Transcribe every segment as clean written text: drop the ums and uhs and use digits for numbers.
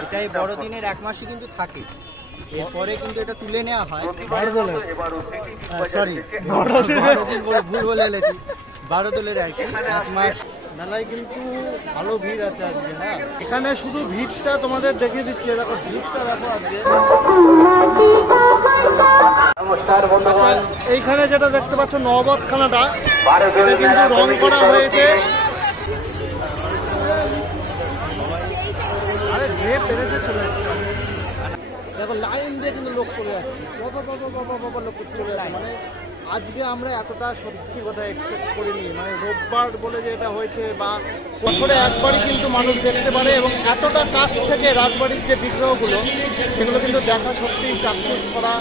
এটাই বড়দিনের এক মাসই কিন্তু থাকে, এরপরে কিন্তু এটা তুলে নেওয়া হয়। সরি, ভুল বলে এলেছি, 12 দোলের আর কি এক মাস মেলায় কিন্তু ভালো ভিড় আছে আজকে। হ্যাঁ, এখানে শুধু ভিড়টা তোমাদের দেখিয়ে দিচ্ছি, দেখো ভিড়টা দেখো আজকে। আচ্ছা, এইখানে যেটা দেখতে পাচ্ছ নববতখানাটা, এটা কিন্তু রং করা হয়েছে। আরে যে পেরেছে চলে যাচ্ছে, দেখো লাইন দিয়ে কিন্তু লোক চলে যাচ্ছে, লোক চলে যাচ্ছে। মানে আজকে আমরা এতটা সত্যি কথা এক্সপেক্ট করিনি, মানে রোববার বলে যে এটা হয়েছে, বা বছরে একবারই কিন্তু মানুষ দেখতে পারে, এবং এতটা কাছ থেকে রাজবাড়ির যে বিগ্রহগুলো সেগুলো কিন্তু দেখা সত্যিই চাক্ষুষ করা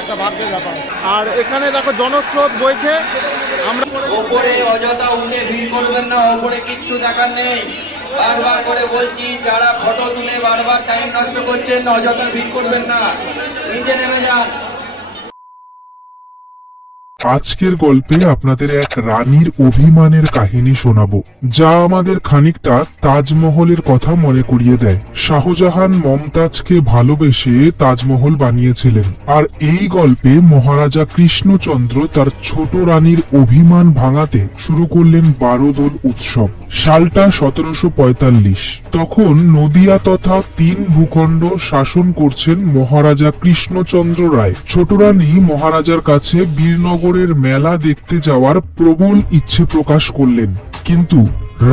একটা ভাগ্যের ব্যাপার। আর এখানে দেখো জনস্রোত বইছে। আমরা ওপরে অযথা উঠে ভিড় করবেন না, ওপরে কিচ্ছু দেখার নেই। বারবার করে বলছি, যারা ফটো তুলে বারবার টাইম নষ্ট করছেন, অযথা ভিড় করবেন না, নিচে নেমে যান। আজকের গল্পে আপনাদের এক রানীর অভিমানের কাহিনী শোনাবো, যা আমাদের খানিকটা তাজমহলের কথা মনে করিয়ে দেয়। শাহজাহান মমতাজকে ভালোবেসে তাজমহল বানিয়েছিলেন, আর এই গল্পে মহারাজা কৃষ্ণচন্দ্র তার ছোট রানীর অভিমান ভাঙাতে শুরু করলেন 12 দোল উৎসব। সালটা 1745। তখন নদিয়া তথা 3 ভূখণ্ড শাসন করছেন মহারাজা কৃষ্ণচন্দ্র রায়। ছোট রানী মহারাজার কাছে বীরনগরের মেলা দেখতে যাওয়ার প্রবল ইচ্ছে প্রকাশ করলেন, কিন্তু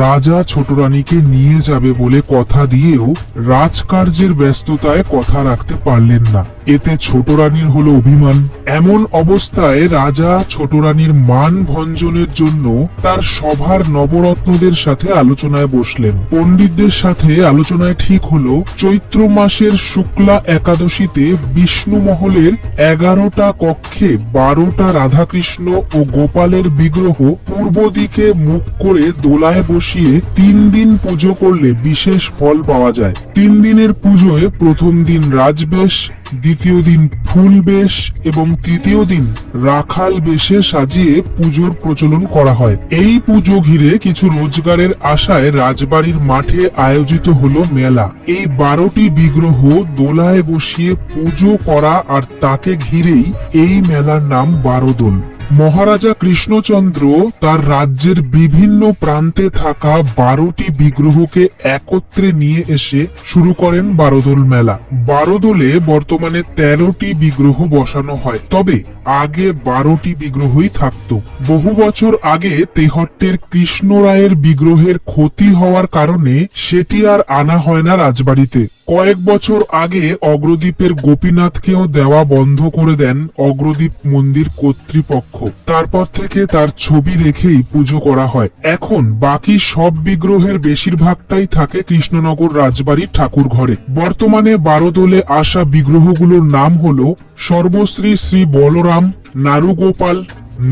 রাজা ছোট রানীকে নিয়ে যাবে বলে কথা দিয়েও রাজকার্যের ব্যস্ততায় কথা রাখতে পারলেন না। এতে ছোট রানীর হলো অভিমান। এমন অবস্থায় রাজা ছোট রানীর মান ভঞ্জনের জন্য তার সভার নবরত্নদের সাথে আলোচনায় বসলেন। পণ্ডিতদের সাথে আলোচনায় ঠিক হলো চৈত্র মাসের শুক্লা একাদশীতে বিষ্ণু মহলের 11টা কক্ষে 12টা রাধাকৃষ্ণ ও গোপালের বিগ্রহ পূর্ব দিকে মুখ করে দোলায় বসিয়ে 3 দিন পুজো করলে বিশেষ ফল পাওয়া যায়। 3 দিনের পুজোয় প্রথম দিন রাজবেশ, দ্বিতীয় দিন ফুল বেশ এবং তৃতীয় দিন রাখাল বেশে সাজিয়ে পুজোর প্রচলন করা হয়। এই পুজো ঘিরে কিছু রোজগারের আশায় রাজবাড়ির মাঠে আয়োজিত হলো মেলা। এই 12টি বিগ্রহ দোলায় বসিয়ে পুজো করা, আর তাকে ঘিরেই এই মেলার নাম 12 দোল। মহারাজা কৃষ্ণচন্দ্র তার রাজ্যের বিভিন্ন প্রান্তে থাকা 12টি বিগ্রহকে একত্রে নিয়ে এসে শুরু করেন 12 দোল মেলা। 12 দোলে বর্তমানে 13টি বিগ্রহ বসানো হয়, তবে আগে 12টি বিগ্রহই থাকতো। বহু বছর আগে তেহট্টের কৃষ্ণ রায়ের বিগ্রহের ক্ষতি হওয়ার কারণে সেটি আর আনা হয় না রাজবাড়িতে। কয়েক বছর আগে অগ্রদ্বীপের গোপীনাথকেও দেওয়া বন্ধ করে দেন অগ্রদ্বীপ মন্দির কর্তৃপক্ষ। তারপর থেকে তার ছবি রেখেই পুজো করা হয়। এখন বাকি সব বিগ্রহের বেশিরভাগটাই থাকে কৃষ্ণনগর রাজবাড়ির ঠাকুর ঘরে। বর্তমানে 12 দোলে আসা বিগ্রহগুলোর নাম হলো সর্বশ্রী শ্রী বলরাম, নারুগোপাল,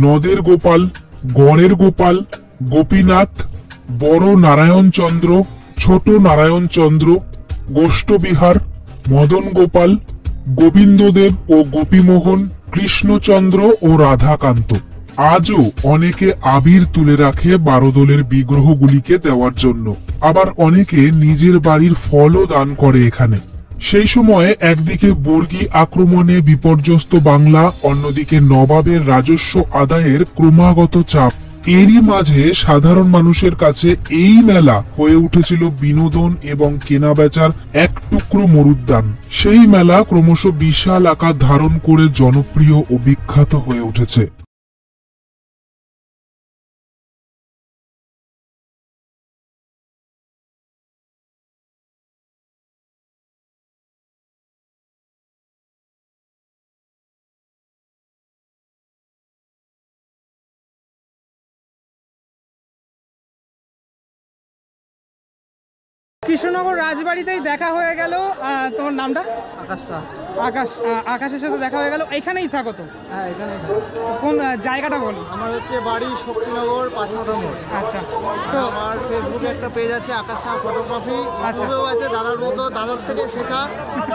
নদের গোপাল, গড়ের গোপাল, গোপীনাথ, বড় নারায়ণচন্দ্র, ছোট নারায়ণচন্দ্র, গোষ্ঠবিহার, মদন গোপাল, গোবিন্দদেব ও গোপীমোহন, কৃষ্ণচন্দ্র ও রাধাকান্ত। আজও অনেকে আবির তুলে রাখে 12 দোলের বিগ্রহগুলিকে দেওয়ার জন্য, আবার অনেকে নিজের বাড়ির ফলও দান করে এখানে। সেই সময়ে একদিকে বর্গী আক্রমণে বিপর্যস্ত বাংলা, অন্যদিকে নবাবের রাজস্ব আদায়ের ক্রমাগত চাপ। এরই মাঝে সাধারণ মানুষের কাছে এই মেলা হয়ে উঠেছিল বিনোদন এবং কেনাবেচার এক টুকরো মরুদ্যান। সেই মেলা ক্রমশ বিশাল আকার ধারণ করে জনপ্রিয় ও বিখ্যাত হয়ে উঠেছে। কৃষ্ণনগর রাজবাড়িতেই দেখা হয়ে গেল। তোমার নামটা? আকাশ। আকাশ। আকাশের সাথে দেখা হয়ে গেল। এখানেই থাকো তো? হ্যাঁ, এখানেই। কোন জায়গাটা বলো? আমার হচ্ছে বাড়ি শক্তিনগর 5 মাথা মোড়। আচ্ছা, তো আমার ফেসবুকে একটা পেজ আছে আকাশ ফটোগ্রাফি, আচ্ছা, আছে দাদার মতো, দাদার থেকে শেখা,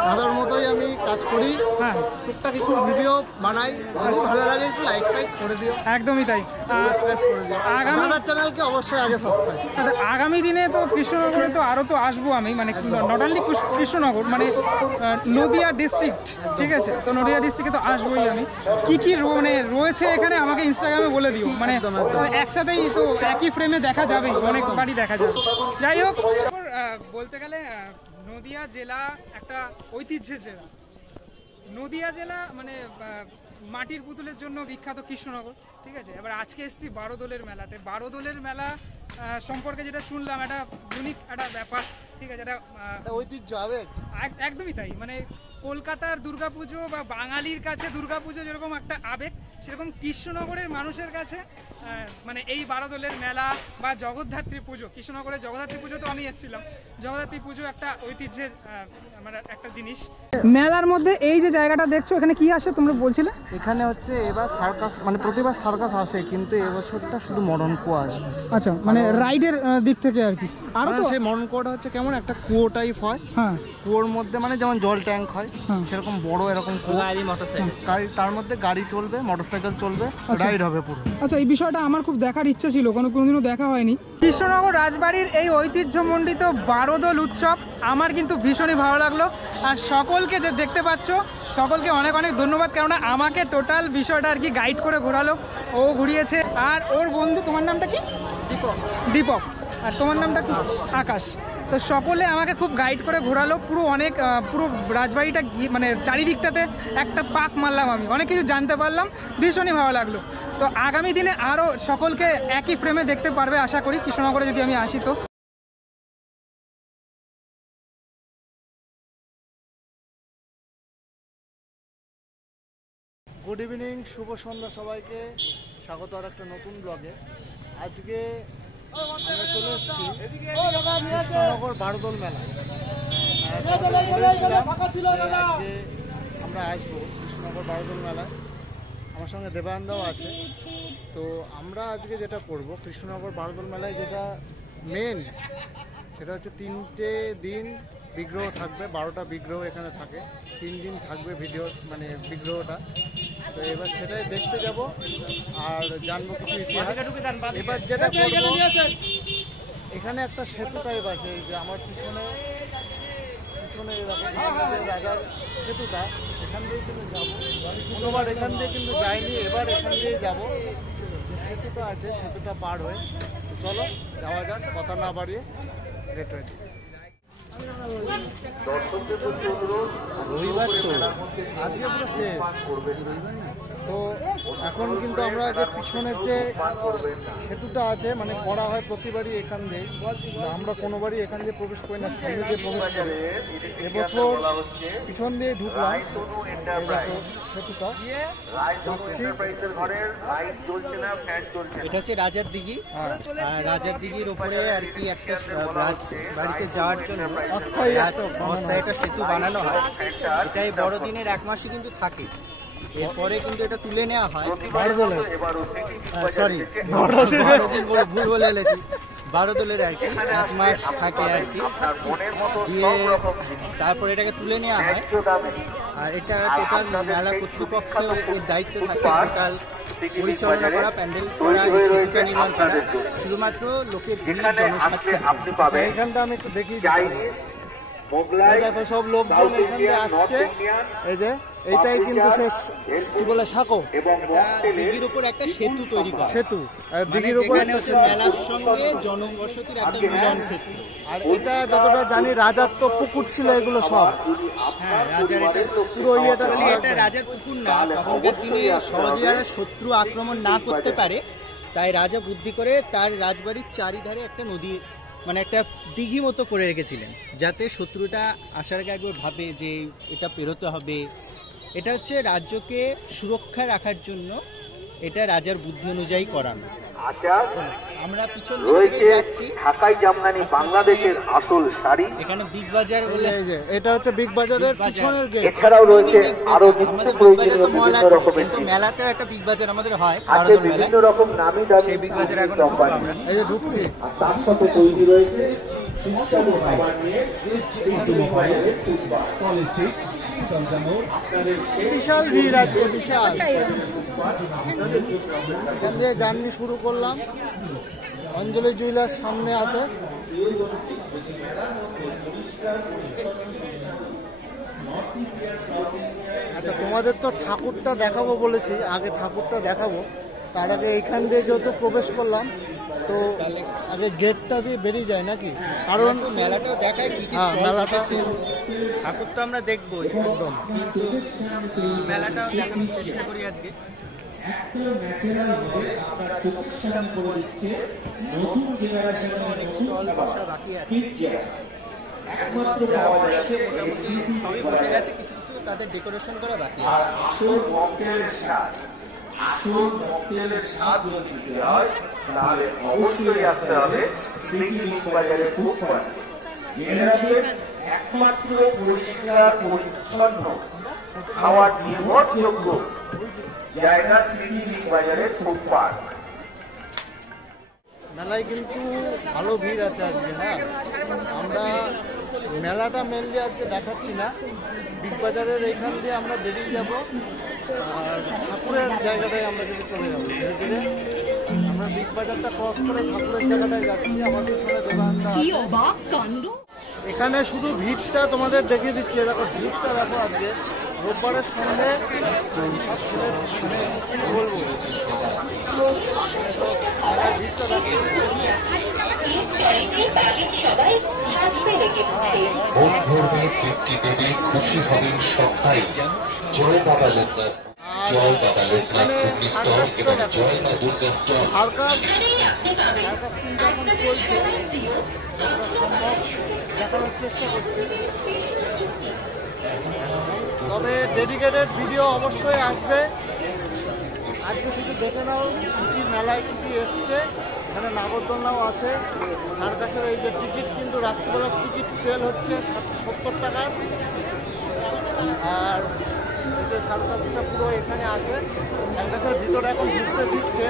দাদার মতোই আমি কাজ করি। হ্যাঁ, টুকটাক একটু ভিডিও বানাই, যদি ভালো লাগে একটু লাইক করে দিও। একদমই তাই, সাবস্ক্রাইব করে দিও। দাদার চ্যানেলকে অবশ্যই আগে সাবস্ক্রাইব। আগামী দিনে তো কৃষ্ণনগরে তো আরো আসবো আমি, মানে নট অনলি কৃষ্ণনগর, মানে নদিয়া ডিস্ট্রিক্ট, ঠিক আছে? তো নদিয়া ডিস্ট্রিক্টে তো আসবোই আমি। কি কি মানে রয়েছে এখানে আমাকে ইনস্টাগ্রামে বলে দিও, মানে একসাথেই তো একই ফ্রেমে দেখা যাবে, অনেকবারই দেখা যাবে। যাই হোক, বলতে গেলে নদিয়া জেলা একটা ঐতিহ্যের জেলা। নদিয়া জেলা মানে মাটির পুতুলের জন্য বিখ্যাত কৃষ্ণনগর, ঠিক আছে? এবার আজকে এসেছি বারোদোলের মেলাতে। বারোদোলের মেলা সম্পর্কে যেটা শুনলাম, একটা ইউনিক একটা ব্যাপার, ঠিক আছে? এটা ঐতিহ্য আবেগ, একদমই তাই। মানে কলকাতার দুর্গাপুজো বা বাঙালির কাছে দুর্গাপুজো যেরকম একটা আবেগ, সেরকম কৃষ্ণনগরের মানুষের কাছে মানে এই বারোদোলের মেলা বা জগদ্ধাত্রী পুজো, কৃষ্ণনগরের জগদ্ধাত্রী পুজো তো আমি এসেছিলাম, জগদ্ধাত্রী পুজো একটা ঐতিহ্যের মানে একটা জিনিস। মেলার মধ্যে এই যে জায়গাটা দেখছো, এখানে কি আসে তোমরা বলছিলে? এখানে হচ্ছে এবার সার্কাস, মানে প্রতিবার সার্কাস আসে, কিন্তু এবছরটা শুধু মডার্ন কুয়া আসে। আচ্ছা, মানে রাইডের দিক থেকে আর কি। আর তো সেই মডার্ন কুয়াটা হচ্ছে কেমন একটা কুয়ো টাইপ হয়, হ্যাঁ, কুয়োর মধ্যে মানে যেমন জল ট্যাঙ্ক হয় সেরকম বড় এরকম কুয়ো, গাড়ি, তার মধ্যে গাড়ি চলবে, মোটরসাইকেল চলবে, রাইড হবে পুরো। আচ্ছা, এই বিষয়টা আমার খুব দেখার ইচ্ছা ছিল, কোনোদিনও দেখা হয়নি। কৃষ্ণনগর রাজবাড়ির এই ঐতিহ্যমণ্ডিত বারোদোল উৎসব আমার কিন্তু ভীষণই ভালো লাগলো। আর সকলকে যে দেখতে পাচ্ছ, সকলকে অনেক অনেক ধন্যবাদ, কেননা আমাকে টোটাল বিষয়টা আর কি গাইড করে ঘোরালো, ও ঘুরিয়েছে। আর ওর বন্ধু, তোমার নামটা কি? দীপক। দীপক। আর তোমার নামটা কি? আকাশ। তো সকলে আমাকে খুব গাইড করে ঘোরালো, পুরো অনেক পুরো রাজবাড়িটা মানে চারিদিকটাতে একটা পাক মারলাম, আমি অনেক কিছু জানতে পারলাম, ভীষণই ভালো লাগলো। তো আগামী দিনে আরও সকলকে একই ফ্রেমে দেখতে পারবে আশা করি, কৃষ্ণনগরে যদি আমি আসি তো। গুড ইভিনিং, শুভ সন্ধ্যা সবাইকে, স্বাগত আর একটা নতুন ব্লগে। আজকে আমরা চলে এসেছি কৃষ্ণনগর বারোদোল মেলা। আজকে আমরা আসবো কৃষ্ণনগর বারোদোল মেলায়, আমার সঙ্গে দেবানন্দাও আছে। তো আমরা আজকে যেটা করব, কৃষ্ণনগর বারোদোল মেলায় যেটা মেন, সেটা হচ্ছে 3টে দিন বিগ্রহ থাকবে, 12টা বিগ্রহ এখানে থাকে, 3 দিন থাকবে ভিডিও মানে বিগ্রহটা। তো এবার সেটাই দেখতে যাব আর জানবো কিছু ইতিহাস। এবার যেটা করবো, এখানে একটা সেতু টাইপ আছে, এই যে আমার পিছনে রাজার সেতুটা, এখান দিয়ে কিন্তু যাবো। কোনোবার এখান দিয়ে কিন্তু যাইনি, এবার এখান দিয়ে যাবো। সেতুটা আছে, সেতুটা পার হয়ে চলো যাওয়া যাক, কথা না বাড়িয়ে রেট রেডি। রবিবার তো আজকে পুরো শেষ, তো এখন কিন্তু আমরা যে পিছনের যে সেতুটা আছে, মানে করা হয় প্রতিবারই এখান দিয়ে, আমরা কোনোবারই এখান দিয়ে প্রবেশ করি না, সামনে দিয়ে প্রবেশ করি। এবছর পিছন দিয়ে ঢুকলাম, সেতুটা যাচ্ছি। এটা হচ্ছে রাজার দিঘি, আর রাজার দিঘির উপরে আর কি একটা বাড়িতে যাওয়ার জন্য অস্থায়ী একটা সেতু বানানো হয়। এটাই বড়দিনের 1 মাসই কিন্তু থাকে, এরপরে কিন্তু এটা তুলে নেওয়া হয়। সরি, ভুল বলে এলেছি, বারোদোলের আর কি 1 মাস থাকে আর কি, দিয়ে তারপরে এটাকে তুলে নেওয়া হয়। আর এটা টোটাল মেলা কর্তৃপক্ষ এর দায়িত্ব থাকে টোটাল পরিচালনা করা, প্যান্ডেল করা, সেতুটা নির্মাণ করা, শুধুমাত্র লোকের জনস্বার্থে। এইখানটা আমি একটু দেখি, দেখো সব লোকজন এখান দিয়ে আসছে, এই যে এইটাই কিন্তু শেষ কি বলে সাঁকো, দিঘির উপর একটা সেতু তৈরি করা, সেতু দিঘির উপর মেলার সঙ্গে জনবসতির একটা মিলন ক্ষেত্র। আর এটা যতটা জানি রাজার তো পুকুর ছিল এগুলো সব। হ্যাঁ, রাজার এটা পুরো এটা রাজার পুকুর না, তখনকার দিনে সহজে যারা শত্রু আক্রমণ না করতে পারে, তাই রাজা বুদ্ধি করে তার রাজবাড়ির চারিধারে একটা নদী, মানে একটা দিঘি মতো করে রেখেছিলেন, যাতে শত্রুটা আসার আগে একবার ভাবে যে এটা পেরোতে হবে। এটা হচ্ছে রাজ্যকে সুরক্ষা রাখার জন্য এটা রাজার বুদ্ধি অনুযায়ী করানো। আমরা পিছন দিকে যাচ্ছি, ঢাকাই জামদানি বাংলাদেশের আসল শাড়ি। এখানে বিগ বাজার বলে, এটা হচ্ছে বিগ বাজারের পিছনের গেট। এছাড়াও রয়েছে আরো আমাদের বিগ বাজার তো মল আছে, কিন্তু মেলাতেও একটা বিগ বাজার আমাদের হয়, বিভিন্ন রকম নামি দামি সেই বিগ বাজার এখন এই যে ঢুকছি, তার সাথে তৈরি রয়েছে বিশাল ভিড় আছে, বিশাল। এখান দিয়ে জার্নি শুরু করলাম, অঞ্জলি জুয়েলার্স সামনে আছে। আচ্ছা, তোমাদের তো ঠাকুরটা দেখাবো বলেছি, আগে ঠাকুরটা দেখাবো। তার আগে এইখান দিয়ে যেহেতু প্রবেশ করলাম, তো আগে গেটটা দিয়ে বেরিয়ে যায় নাকি? কারণ মেলাটাও দেখায় কি কি মেলাটা ঠাকুর তো আমরা দেখবো একদম, কিন্তু মেলাটাও দেখানোর চেষ্টা করি আজকে। অনেক স্টল বসা বাকি আছে, সবই বসে গেছে, কিছু কিছু তাদের ডেকোরেশন করা বাকি আছে। আসল মকটেলের স্বাদ যদি পেতে হয় তাহলে অবশ্যই আসতে হবে সিটি বাজারে ফুড পয়েন্ট, যেখানে একমাত্র পরিষ্কার পরিচ্ছন্ন খাওয়ার নির্ভরযোগ্য জায়গা সিটি বাজারের ফুড পার্ক। মেলায় কিন্তু ভালো ভিড় আছে আজকে। হ্যাঁ, আমরা মেলাটা মেনলি আজকে দেখাচ্ছি না, বিগ বাজারের এইখান দিয়ে আমরা বেরিয়ে যাব, আর ঠাকুরের জায়গাটায় আমরা কিন্তু চলে যাবো ধীরে ধীরে। আমরা বিগ বাজারটা ক্রস করে ঠাকুরের জায়গাটায় যাচ্ছি। আমার পিছনে দোকানটা এখানে শুধু ভিড়টা তোমাদের দেখিয়ে দিচ্ছি। দেখো ভিড়টা দেখো, আজকে রোববারের সঙ্গে সব ছেলে কি বলবো, ভিড়টা দেখো। খুশি হবেন সবাই। জয় বাবা লোকনাথ, জয় বাবা লোকনাথ কুকি স্টল এবং জয় মা দুর্গা স্টল। সার্কাস কিন্তু এখন চলছে, সম্ভব দেখানোর চেষ্টা করছি। তবে ডেডিকেটেড ভিডিও অবশ্যই আসবে। আজকে শুধু দেখে নাও কী মেলায় কী এসছে। এখানে নাগরদোলনাও আছে। সার্কাসের এই যে টিকিট, কিন্তু রাত্রিবেলার টিকিট সেল হচ্ছে 70 টাকার। আর এই যে সার্কাসটা পুরো এখানে আছে। সার্কাসের ভিতরে এখন ঢুকতে দিচ্ছে।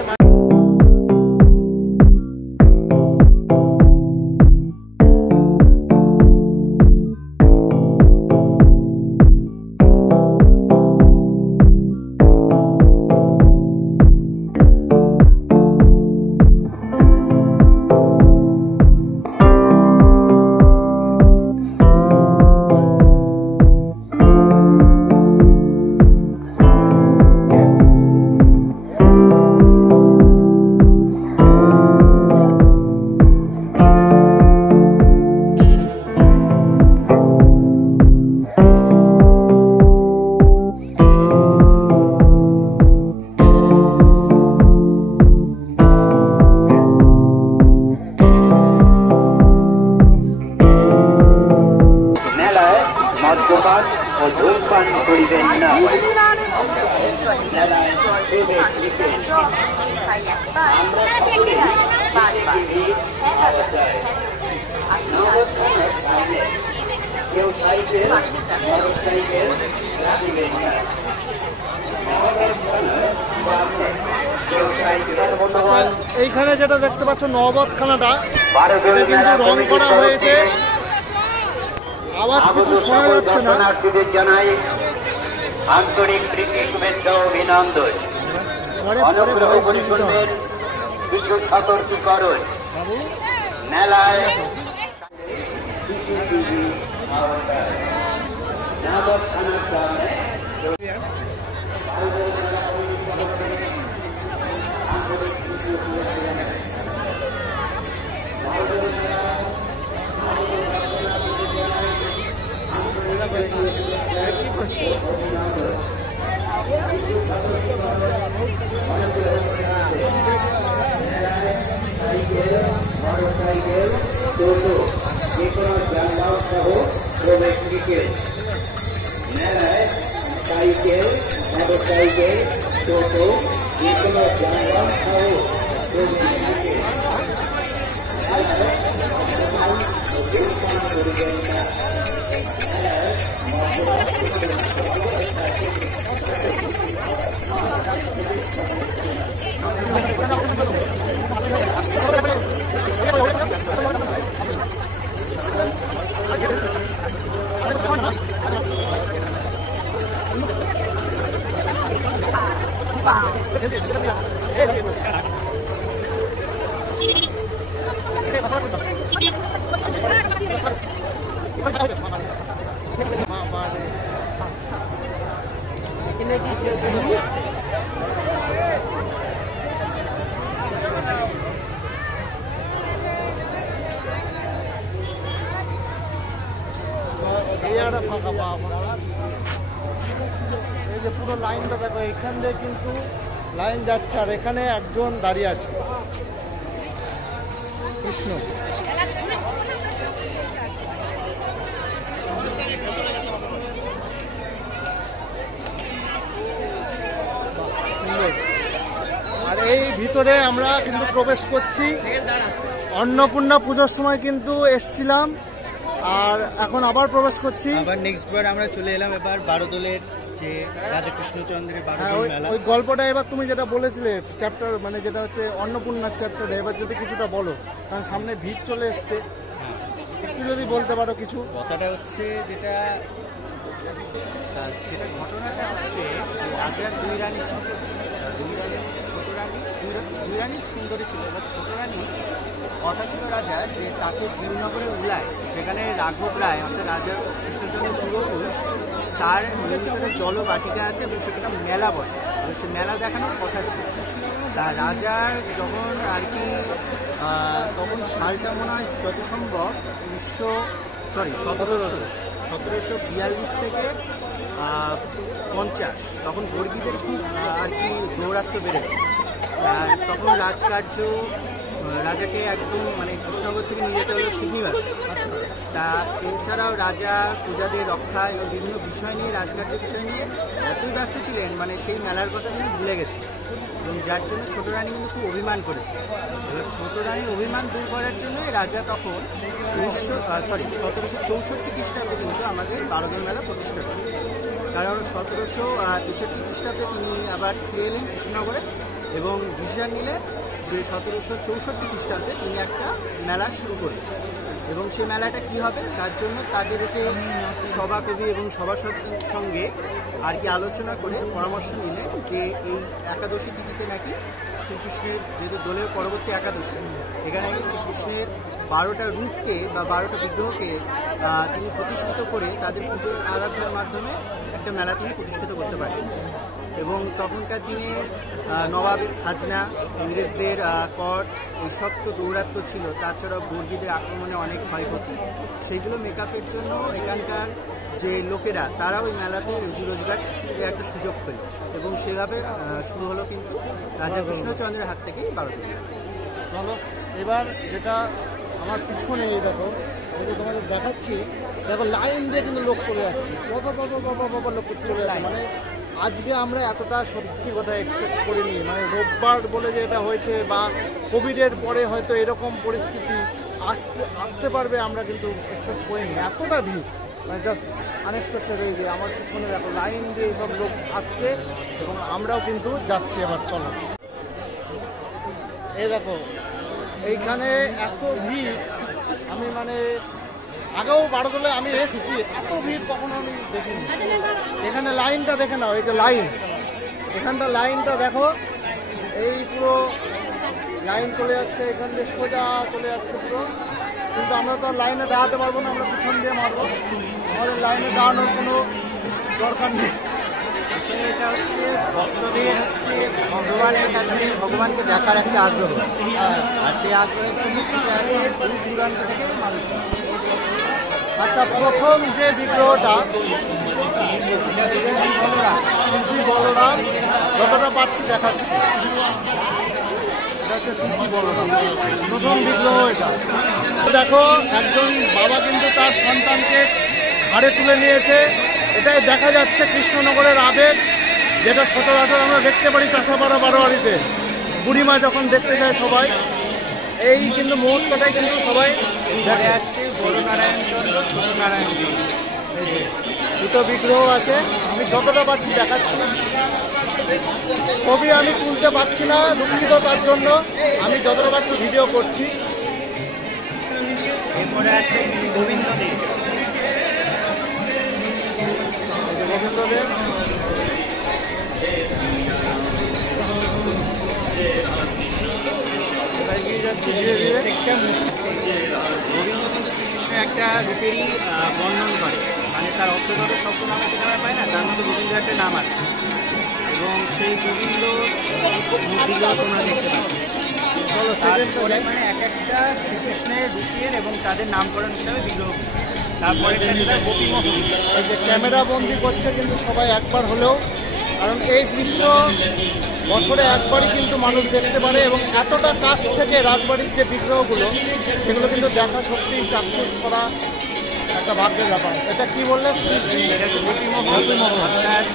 মদ্যপান ও ধূমপান করিবেন না। কেউ সাইকেল মোটরসাইকেল রাখিবেন না। এইখানে যেটা দেখতে পাচ্ছ নববতখানাটা, কিন্তু রং করা হয়েছে। আওয়াজ কিছু শোনা যাচ্ছে না। জানাই আন্তরিক প্রীতি শুভেচ্ছা ও অভিনন্দন। অনুগ্রহ করে করবেন কিছু সতর্কীকরণ। মেলায় মোটরসাইকেল, টোটো, যে কোনো যানবাহন সহ প্রবেশ নিষেধ। মেলায় সাইকেল, মোটরসাইকেল, টোটো, যে কোনো যানবাহন সহ প্রবেশ নিষেধ। করবেন না। জায়গাটা ফাঁকা পাওয়া। এই যে পুরো লাইনটা দেখো, এখান দিয়ে কিন্তু লাইন যাচ্ছে আর এখানে একজন দাঁড়িয়ে আছে কৃষ্ণ। আর এই ভিতরে আমরা কিন্তু প্রবেশ করছি। অন্নপূর্ণা পুজোর সময় কিন্তু এসছিলাম আর এখন আবার প্রবেশ করছি। আবার নেক্সট বার আমরা চলে এলাম এবার বারোদলের যে রাজা কৃষ্ণচন্দ্রের বারোদল মেলা। ওই গল্পটা এবার তুমি যেটা বলেছিলে চ্যাপ্টার, মানে যেটা হচ্ছে অন্নপূর্ণার চ্যাপ্টারে, এবার যদি কিছুটা বলো, কারণ সামনে ভিড় চলে এসছে, একটু যদি বলতে পারো কিছু। কথাটা হচ্ছে যেটা ঘটনাটা হচ্ছে যে রাজার দুই রানী ছিল, দুই রানী ছোট রানী, দুই রানী সুন্দরী ছিল। এবার ছোট রানী কথা ছিল রাজার যে তাকে বীরনগরে উলায়, সেখানে রাঘব রায় অর্থাৎ রাজার কৃষ্ণচন্দ্রের পূর্বপুরুষ, তার নিয়মিত জলবাটিকা আছে এবং সেখানে মেলা বসে, সে মেলা দেখানোর কথা ছিল। তা রাজার যখন আর কি তখন সালটা মনে হয় যত সম্ভব 1742 থেকে 50, তখন বর্গীদের খুব আর কি দৌরাত্ম্য বেড়েছে। আর তখন রাজকার্য রাজাকে একদম মানে কৃষ্ণনগর থেকে নিয়ে যেতে হলো শিবনিবাস। তা এছাড়াও রাজা প্রজাদের রক্ষা এবং বিভিন্ন বিষয় নিয়ে, রাজকার্যের বিষয় নিয়ে এতই ব্যস্ত ছিলেন, মানে সেই মেলার কথা তিনি ভুলে গেছে, এবং যার জন্য ছোট রানী কিন্তু খুব অভিমান করেছে। এবার ছোট রানীর অভিমান দূর করার জন্য রাজা তখন 1764 খ্রিস্টাব্দে কিন্তু আমাদের বারোদল মেলা প্রতিষ্ঠা করেন। কারণ 1763 খ্রিস্টাব্দে তিনি আবার ফিরে এলেন কৃষ্ণনগরে এবং ডিসিশন নিলেন যে 1764 খ্রিস্টাব্দে তিনি একটা মেলা শুরু করলেন। এবং সেই মেলাটা কি হবে তার জন্য তাদের এসে সভাকবি এবং সভাসদের সঙ্গে আর কি আলোচনা করে পরামর্শ নিলেন যে এই একাদশী তিথিতে নাকি শ্রীকৃষ্ণের, যেহেতু দোলের পরবর্তী একাদশী, এখানে শ্রীকৃষ্ণের 12টা রূপকে বা 12টা বিগ্রহকে তিনি প্রতিষ্ঠিত করে তাদের পুজো আরাধনার মাধ্যমে একটা মেলা তিনি প্রতিষ্ঠিত করতে পারেন। এবং তখনকার দিনে নবাবের খাজনা, ইংরেজদের কর, এইসব তো দৌরাত্ম্য ছিল, তাছাড়াও বর্গীদের আক্রমণে অনেক ক্ষয়ক্ষতি, সেইগুলো মেকআপের জন্য এখানকার যে লোকেরা তারাও ওই মেলাতে রুজি রোজগার একটা সুযোগ পেল এবং সেভাবে শুরু হলো কিন্তু রাজা কৃষ্ণচন্দ্রের হাত থেকেই বারোদল। চলো এবার যেটা আমার পিছনে দেখো, যেটা তোমাদের দেখাচ্ছি, দেখো লাইন দিয়ে কিন্তু লোক চলে যাচ্ছে, বাবা লোক চলে যাচ্ছে। মানে আজকে আমরা এতটা সত্যি কথা এক্সপেক্ট করিনি, মানে রোববার বলে যে এটা হয়েছে বা কোভিডের পরে হয়তো এরকম পরিস্থিতি আসতে পারবে আমরা কিন্তু এক্সপেক্ট করিনি। এতটা ভিড় মানে জাস্ট আনএক্সপেক্টেড। এই যে আমার পিছনে দেখো লাইন দিয়ে সব লোক আসছে এবং আমরাও কিন্তু যাচ্ছি। এবার চলো, এই দেখো এইখানে এত ভিড়, আমি মানে আগেও বারোদলে আমি এসেছি, এত ভিড় কখনো আমি দেখিনি। এখানে লাইনটা দেখে নাও, এই যে লাইন, এখানটা লাইনটা দেখো, এই পুরো লাইন চলে যাচ্ছে, এখান দিয়ে সোজা চলে যাচ্ছে পুরো। কিন্তু আমরা তো লাইনে দাঁড়াতে পারবো না, আমরা পিছন দিয়ে মারবো, আমাদের লাইনে দাঁড়ানোর কোনো দরকার নেই। এটা হচ্ছে ভক্তদের হচ্ছে ভগবানের কাছে ভগবানকে দেখার একটা আগ্রহ, আর সেই আগ্রহের জন্য ছুটে আসে দূর দূরান্ত থেকে মানুষ। আচ্ছা, প্রথম যে বিগ্রহটা শ্রী বলরাম, যতটা পাচ্ছি দেখাচ্ছি, এটা হচ্ছে শ্রী বলরাম, প্রথম বিগ্রহ এটা। দেখো একজন বাবা কিন্তু তার সন্তানকে ঘাড়ে তুলে নিয়েছে, এটাই দেখা যাচ্ছে কৃষ্ণনগরের আবেগ, যেটা সচরাচর আমরা দেখতে পারি চাষাপাড়া বারোয়ারিতে বুড়িমা যখন দেখতে যায় সবাই। এই কিন্তু মুহূর্তটাই কিন্তু সবাই দেখে আসছে বড় নারায়ণচন্দ্র, ছোট নারায়ণচন্দ্র, দুটো বিগ্রহ আছে। আমি যতটা পাচ্ছি দেখাচ্ছি, ছবি আমি তুলতে পারছি না, দুঃখিত তার জন্য। আমি যতটা পাচ্ছি ভিডিও করছি। এরপরে আসছে শ্রী গোবিন্দদেব, গোবিন্দদেব এগিয়ে যাচ্ছে ধীরে ধীরে। গোবিন্দ কিন্তু শ্রীকৃষ্ণের একটা রূপেরই বর্ণন করে, মানে তার অর্থগত শব্দ নামে যেটা আমরা পাই না, তার মধ্যে গোবিন্দের একটা নাম আছে। এবং সেই গোবিন্দ মূর্তিগুলো তোমরা দেখতে পাচ্ছ, চলো সেকেন্ড তারপরে মানে এক একটা শ্রীকৃষ্ণের রূপের এবং তাদের নামকরণ হিসাবে বিগ্রহ। তারপরে যেটা গোপীমোহন, এই যে ক্যামেরা বন্দি করছে কিন্তু সবাই একবার হলেও, কারণ এই দৃশ্য বছরে একবারই কিন্তু মানুষ দেখতে পারে এবং এতটা কাছ থেকে রাজবাড়ির যে বিগ্রহগুলো সেগুলো কিন্তু দেখা সত্যি চাক্ষুষ করা একটা ভাগ্যের ব্যাপার। এটা কি বললে? শ্রী শ্রী গোপীমোহন অর্থাৎ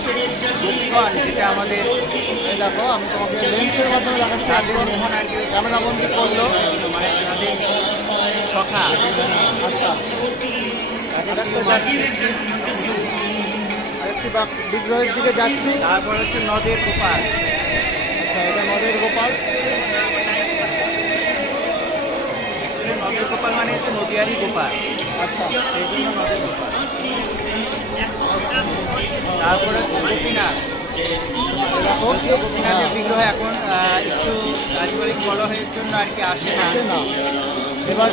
গোপীগণ, যেটা আমাদের এই দেখো আমি তোমাকে লেন্সের মাধ্যমে দেখাচ্ছি, একজন মোহন আর কি ক্যামেরা বন্দি করলো। মানে তাদের সখা। আচ্ছা, আরেকটি বিগ্রহের দিকে যাচ্ছি। তারপর হচ্ছে নদের গোপাল। আচ্ছা, এটা নদের গোপাল। নদের গোপাল মানে হচ্ছে নদিয়ারি গোপাল, আচ্ছা, এই জন্য নদের গোপাল। তারপর হচ্ছে গোপীনাথ। গোপীনাথের বিগ্রহ এখন একটু রাজবাড়ির কলহের জন্য আর কি আসে না। এবার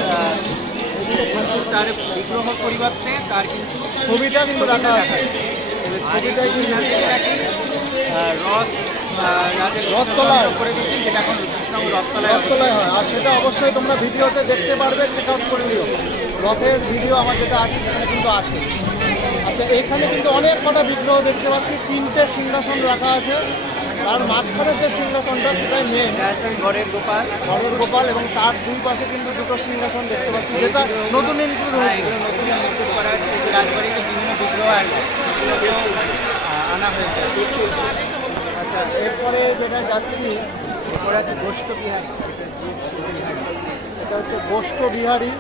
তার বিগ্রহ পরিবর্তে তার কিন্তু ছবিটা কিন্তু রাখা আছে। ছবিটাই কিন্তু রথতলায় করে দিচ্ছেন, যেটা এখন কৃষ্ণনগর রথতলায় হয়। আর সেটা অবশ্যই তোমরা ভিডিওতে দেখতে পারবে, চেক আউট করে নিও। রথের ভিডিও আমার যেটা আছে সেখানে কিন্তু আছে। আচ্ছা, এখানে কিন্তু অনেক কটা বিগ্রহ দেখতে পাচ্ছি, 3টে সিংহাসন রাখা আছে। তার মাঝখানের যে সিংহাসনটা সেটাই মেন আছে গড়ের গোপাল, এবং তার দুই পাশে কিন্তু দুটো সিংহাসন দেখতে পাচ্ছি, যেটা নতুন ইনক্লুড হয়েছে। নতুন ইনক্লুড করা হয়েছে, যেহেতু রাজবাড়িতে বিভিন্ন বিগ্রহ আছে সেগুলোকেও আনা হয়েছে। আচ্ছা, এরপরে যেটা যাচ্ছি এরপরে আছে গোষ্ঠ বিহারী। এটা হচ্ছে গোষ্ঠ বিহারী,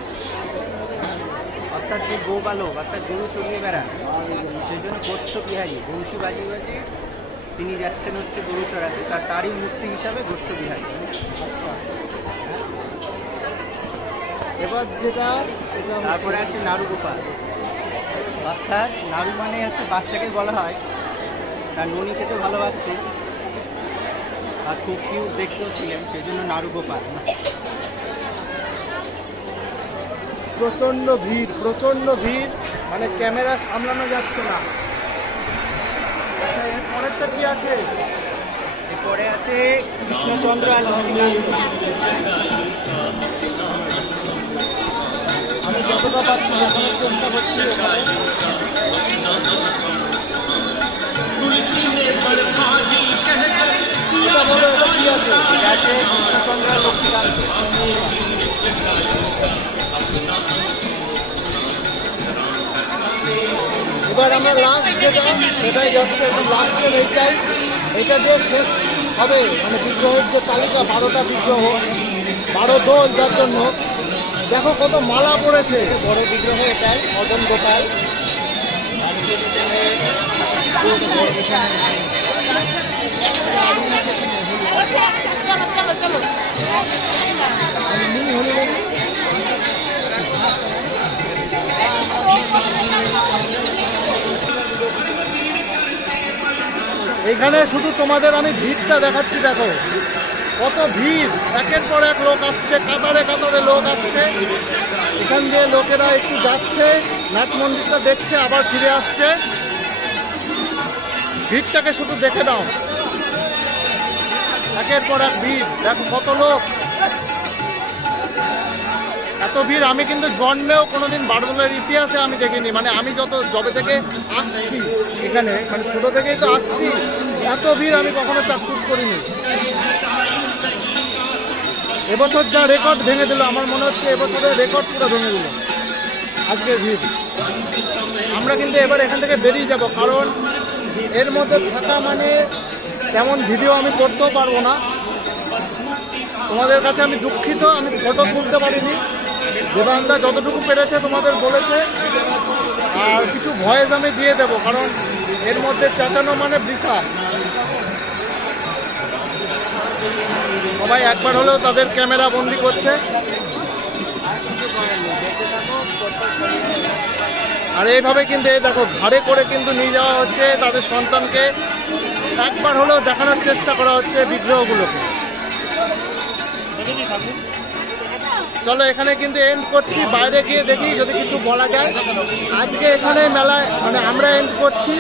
অর্থাৎ যে গোপালক, অর্থাৎ গরু চড়িয়ে বেড়ান, সেই জন্য গোষ্ঠ বিহারী। বংশী বাজিয়ে বাজিয়ে তিনি যাচ্ছেন হচ্ছে গরু চড়াতে, তারই মূর্তি হিসাবে গোষ্ঠ বিহারী। আচ্ছা, এবার যেটা সেটা তারপরে আছে নাড়ু গোপাল, অর্থাৎ নাড়ু মানে হচ্ছে বাচ্চাকে বলা হয়, তার ননি খেতে ভালোবাসতেন আর খুব কিউট দেখতেও ছিলেন, সেই জন্য নাড়ু গোপাল। প্রচণ্ড ভিড়, মানে ক্যামেরা সামলানো যাচ্ছে না। আচ্ছা, এর পরেরটা কি আছে? এরপরে আছে কৃষ্ণচন্দ্র আর লক্ষ্মীকান্ত। আমি যতটা পাচ্ছি দেখানোর চেষ্টা করছি এখানে। এটা বলো, এটা কি আছে? এটা আছে কৃষ্ণচন্দ্র আর লক্ষ্মীকান্ত। এবার আমরা লাস্ট যেটা সেটাই যাচ্ছে, একদম লাস্টের এইটা দিয়ে শেষ হবে। মানে বিগ্রহের যে তালিকা, 12টা বিগ্রহ, 12 দোল, যার জন্য দেখো কত মালা পড়েছে। বড় বিগ্রহ এটাই, মদন গোপাল। এখানে শুধু তোমাদের আমি ভিড়টা দেখাচ্ছি, দেখো কত ভিড়, একের পর এক লোক আসছে, কাতারে কাতারে লোক আসছে। এখান দিয়ে লোকেরা একটু যাচ্ছে, নাট মন্দিরটা দেখছে, আবার ফিরে আসছে। ভিড়টাকে শুধু দেখে দাও, একের পর এক ভিড়, দেখো কত লোক, এত ভিড় আমি কিন্তু জন্মেও কোনোদিন বারদোলের ইতিহাসে আমি দেখিনি। মানে আমি যবে থেকে আসছি এখানে, মানে ছোট থেকেই তো আসছি, এত ভিড় আমি কখনো চাক্ষুষ করিনি। এবছর যা রেকর্ড ভেঙে দিল, আমার মনে হচ্ছে এবছরের রেকর্ড পুরো ভেঙে দিল আজকের ভিড়। আমরা কিন্তু এবার এখান থেকে বেরিয়ে যাব, কারণ এর মধ্যে থাকা মানে তেমন ভিডিও আমি করতেও পারবো না। তোমাদের কাছে আমি দুঃখিত, আমি ফটো তুলতে পারিনি। দেবানন্দা যতটুকু পেরেছে তোমাদের বলেছে, আর কিছু ভয়েস আমি দিয়ে দেব, কারণ এর মধ্যে চেঁচানো মানে বৃথা। সবাই একবার হলেও তাদের ক্যামেরা বন্দি করছে, আর এইভাবে কিন্তু এই দেখো ঘাড়ে করে কিন্তু নিয়ে যাওয়া হচ্ছে তাদের সন্তানকে। একবার হলেও দেখানোর চেষ্টা করা হচ্ছে বিগ্রহগুলোকে। চলো এখানে কিন্তু এন্ড করছি, বাইরে গিয়ে দেখি যদি কিছু বলা যায়। আজকে এখানে মেলায় মানে আমরা এন্ড করছি।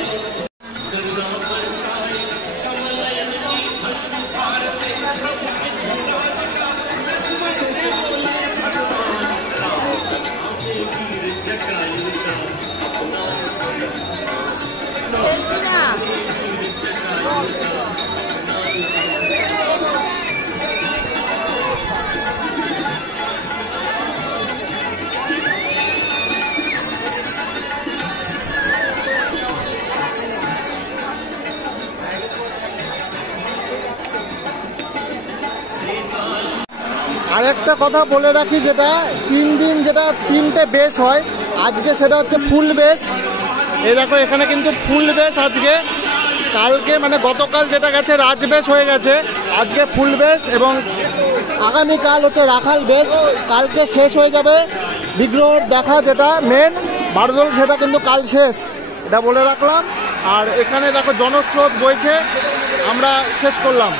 আরেকটা কথা বলে রাখি, যেটা 3 দিন যেটা 3টে বেশ হয়, আজকে সেটা হচ্ছে ফুল বেশ। এই দেখো এখানে কিন্তু ফুল বেশ আজকে, কালকে মানে গতকাল যেটা গেছে রাজবেশ হয়ে গেছে, আজকে ফুল বেশ এবং আগামীকাল হচ্ছে রাখাল বেশ। কালকে শেষ হয়ে যাবে বিগ্রহ দেখা, যেটা মেন বারদোল, সেটা কিন্তু কাল শেষ, এটা বলে রাখলাম। আর এখানে দেখো জনস্রোত বইছে, আমরা শেষ করলাম।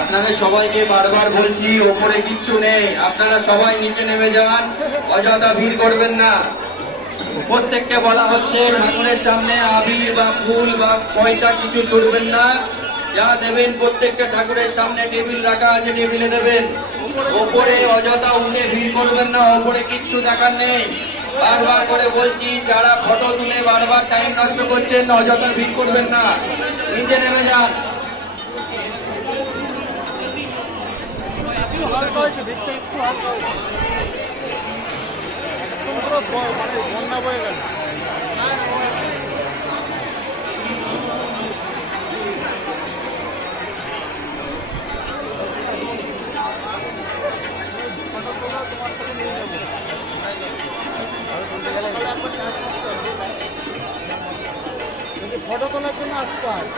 আপনাদের সবাইকে বারবার বলছি, ওপরে কিচ্ছু নেই, আপনারা সবাই নিচে নেমে যান, অযথা ভিড় করবেন না। প্রত্যেককে বলা হচ্ছে ঠাকুরের সামনে আবির বা ফুল বা পয়সা কিছু ছুড়বেন না, যা দেবেন প্রত্যেকটা ঠাকুরের সামনে টেবিল রাখা আছে, টেবিলে দেবেন। ওপরে অযথা উঠে ভিড় করবেন না, ওপরে কিচ্ছু দেখার নেই। বারবার করে বলছি, যারা ফটো তুলে বারবার টাইম নষ্ট করছেন, অযথা ভিড় করবেন না, নিচে নেমে যান। হালকা হয়েছে, ভিড়টা একটু হালকা হয়েছে, মানে বন্যা বয়ে গেল। ফটো তোলার জন্য আসতে হয়।